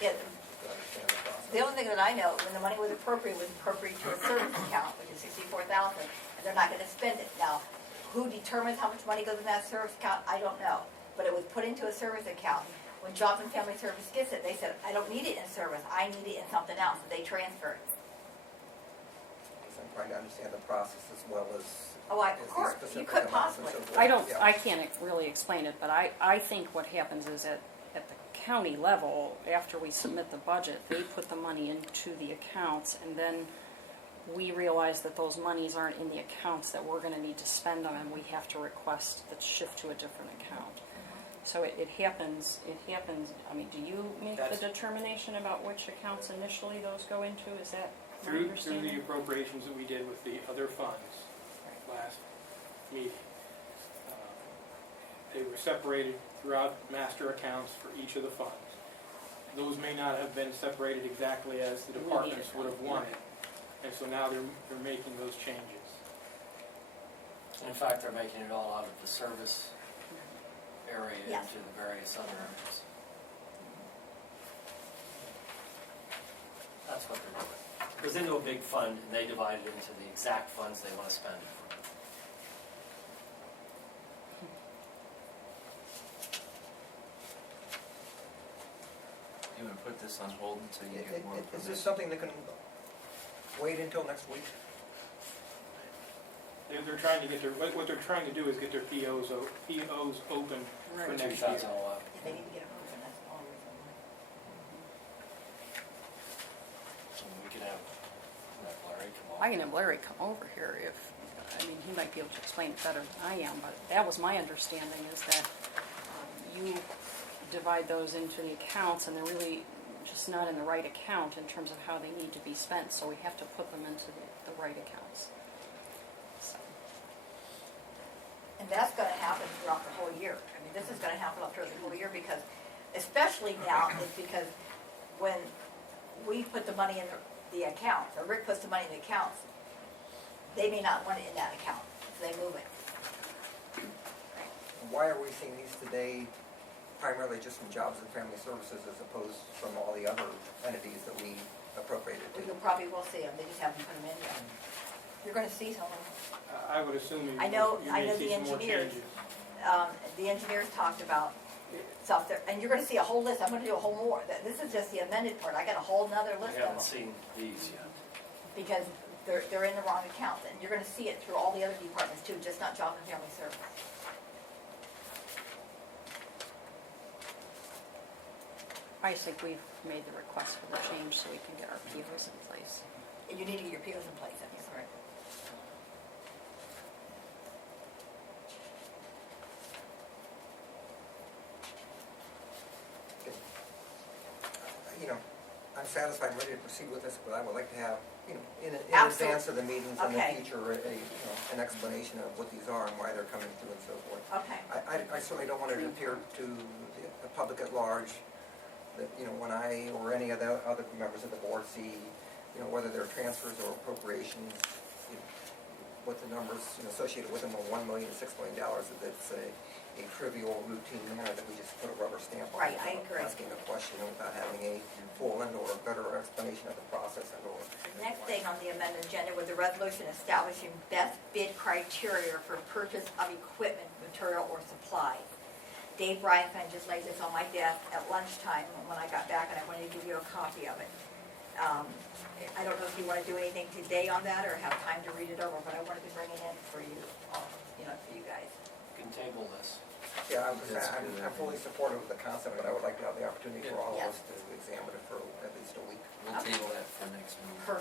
Yeah, to understand the process. the only thing that I know, when the money was appropriated to a service account, which is $64,000, and they're not gonna spend it. Now, who determines how much money goes in that service account, I don't know. But it was put into a service account. When Jobs and Family Service gets it, they said, I don't need it in service, I need it in something else, so they transfer it. Because I'm trying to understand the process as well as. Oh, as of the course, you specific could amounts and possibly. so forth. I don't, Yeah. I can't really explain it, but I think what happens is at the county level, after we submit the budget, they put the money into the accounts, and then we realize that those monies aren't in the accounts that we're gonna need to spend them, and we have to request that shift to a different account. So it happens, I mean, do you make the That's- determination about which accounts initially those go into? Is that my Through the understanding? appropriations that we did with the other funds last meeting, they were separated throughout master accounts for each of the funds. Those may not have been separated exactly as the departments would have wanted, and so now they're making those changes. In fact, they're making it all out of the service area Yes. into the various other areas. That's what they're doing. Because they do a big fund and they divide it into the exact funds they want to spend it for. You would put this on hold until you get more Is this information? something that can wait until next week? They're trying to get their, what they're trying to do is get their POs open for Right. next year. 2011. If they need to get a motion, that's the only reason why. And we could have Larry come over. I can have Larry come over here if, I mean, he might be able to explain it better than I am, but that was my understanding, is that you divide those into the accounts, and they're really just not in the right account in terms of how they need to be spent, so we have to put them into the right accounts. So, And that's gonna happen throughout the whole year. I mean, this is gonna happen throughout the whole year because, especially now, is because when we put the money in the accounts, or Rick puts the money in the accounts, they may not want it in that account, so they move it. Why are we seeing these today primarily just from Jobs and Family Services as opposed from all the other entities that we appropriated to? You probably will see them, they just haven't put them in yet. You're gonna see some of them. I would assume you I know may see the some more engineers. changes. The engineers talked about stuff there, and you're gonna see a whole list, I'm gonna do a whole more. This is just the amended part, I got a whole nother list We of haven't them. seen these yet. Because they're in the wrong account, and you're gonna see it through all the other departments too, just not Job and Family Service. I just think we've made the request for the change so we can get our POs in place. And you need to get your POs in place, that's correct. You know, I'm satisfied, ready to proceed with this, but I would like to have, you know, in Absolutely. advance of the meetings in the Okay. future, an explanation of what these are and why they're coming through and so forth. Okay, I certainly don't want it to appear to the public at large that, you know, when I or any of the other members of the board see, you know, whether they're transfers or appropriations, you know, what the numbers, you know, associated with them are $1 million to $6 million, that it's a trivial routine manner that we just put a rubber stamp on. Right, I without agree. Asking a question without having a full and or better explanation of the process and or. next thing on the amended agenda was a resolution establishing best bid criteria for purchase of equipment, material, or supply. Dave Bryanson just laid this on my desk at lunchtime when I got back, and I wanted to give you a copy of it. I don't know if you want to do anything today on that or have time to read it over, but I wanted to bring it in for you, you know, for you guys. You can table this. Yeah, I'm That's good. I'm fully supportive of the concept, but I would like to have the opportunity for all of Yeah. us to examine it for at least a week. We'll table that for next meeting. Perfect.